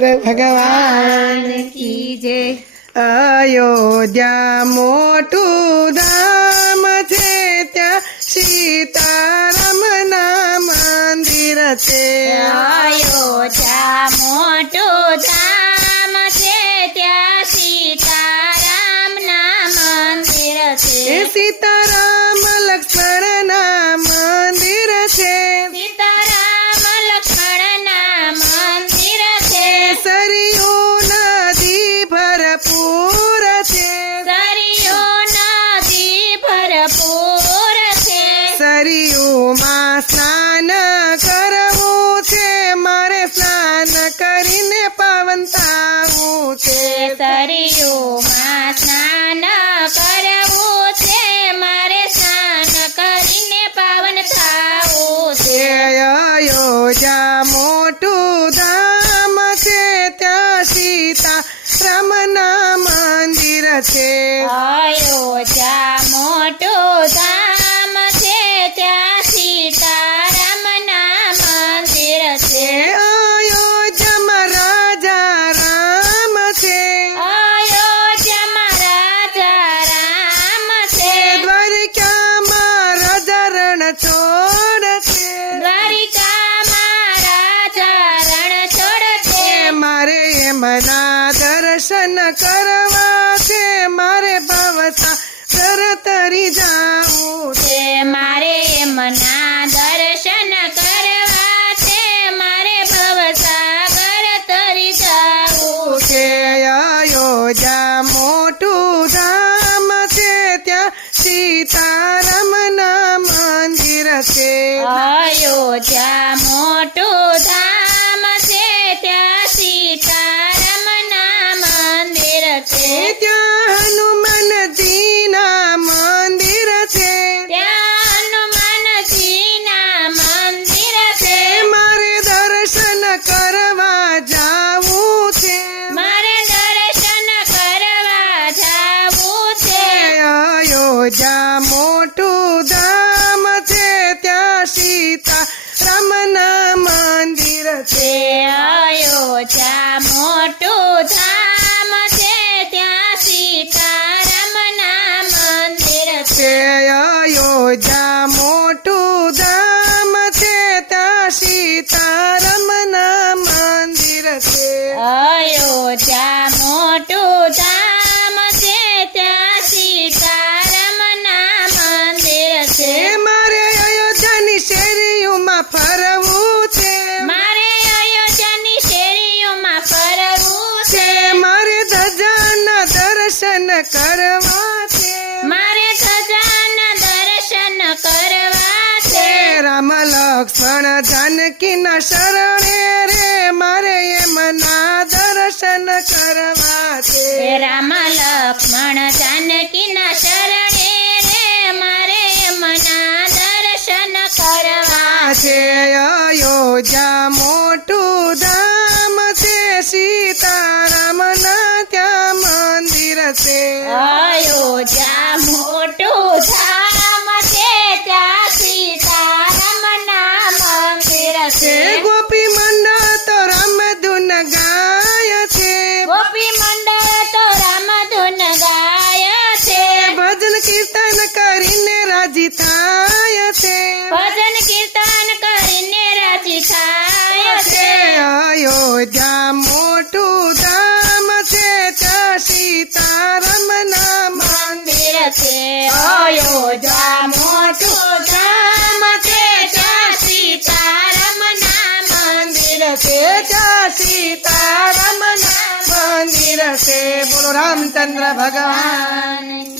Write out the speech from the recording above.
ભગવાન કી જય. અયોધ્યા મોટું ધામ છે, ત્યાં સીતારામના મંદિર છે. અયોધ્યા મોટું ધામ છે, ત્યાં સીતારામના મંદિર છે. સીતારામ લક્ષ્મણના મંદિર છે. સીતારામ લક્ષ્મણના મંદિર છે. સરયુ નદી ભરપૂર છે. સરયુ નદી ભરપૂર છે. સરયુમાં સ્નાન કરવું છે, મારે સ્નાન કરીને પાવન થાવું છે. સરયુમાં સ્નાન કરવું છે, મારે સ્નાન કરીને પાવન થાવું છે. અયોધ્યા મોટું ધામ છે, ત્યાં સીતા રામના મંદિર છે. અયોધ્યા મોટું ધામ છે, ત્યાં સીતારામના મંદિર છે. અયોધ્યામાં રાજા રામ છે. અયોધ્યામાં રાજા રામ છે. દ્વારકામાં રાજા રણછોડ છે. દ્વારિકામાં રાજા રણછોડ છે. મારે એમના દર્શન કરવા છે, મારે ભવસાગર તરી જાવું છે. મારે એમના દર્શન કરવા છે, મારે ભવસાગર તરી જાવું છે. અયોધ્યા મોટું ધામ છે, ત્યાં સીતારામના મંદિર છે. અયોધ્યા મોટું ધામ છે, ત્યાં સીતારામના મંદિર છે. ત્યાં હનુમાનજીના મંદિર છે. ત્યાં હનુમાનજીના મંદિર છે. મારે દર્શન કરવા જાવું છે. મારે દર્શન કરવા જાવું છે. અયોધ્યા મોટું ધામ છે, ત્યાં સીતારામના મંદિર છે. અયોધ્યા મોટું ધામ છે, ત્યાં સીતારામના મંદિર છે. અયોધ્યા મોટું ધામ છે, ત્યાં સીતારામના મંદિર છે. અયોધ્યા મોટું ધામ છે, ત્યાં સીતારામના મંદિર છે. મારે અયોધ્યાની શેરીઓમાં ફરવું છે. મારે અયોધ્યાની શેરીઓમાં ફરવું છે. મારે ધજાના દર્શન કરવા છે. મારે ધજાના દર્શન કરવા છે. રામ લક્ષ્મણ જાનકીના શરણે રે, મારે એમના દર્શન કરવા છે. રામ લક્ષ્મણ જાનકીના શરણે રે, મારે એમના દર્શન કરવા છે. અયોધ્યા મોટું ધામ છે, સીતારામના ત્યાં મંદિર છે. અયોધ્યા મોટું ધામ છે, ત્યાં સીતારામના મંદિર છે. ગોપી મંડળ તો રામ ધૂન ગાય છે. ગોપી મંડળ તો રામધૂન ગાય છે. ભજન કીર્તન કરીને રાજી થાય છે. ભજન કીર્તન કરીને રાજી થાય છે. અયોધ્યા મોટું ધામ છે, ત્યાં સીતારામના મંદિર છે. અયોધ્યા મોટું ધામ છે, ત્યાં સીતારામના મંદિર છે. ત્યાં સીતારામના મંદિર છે. બોલો રામચંદ્ર ભગવાન.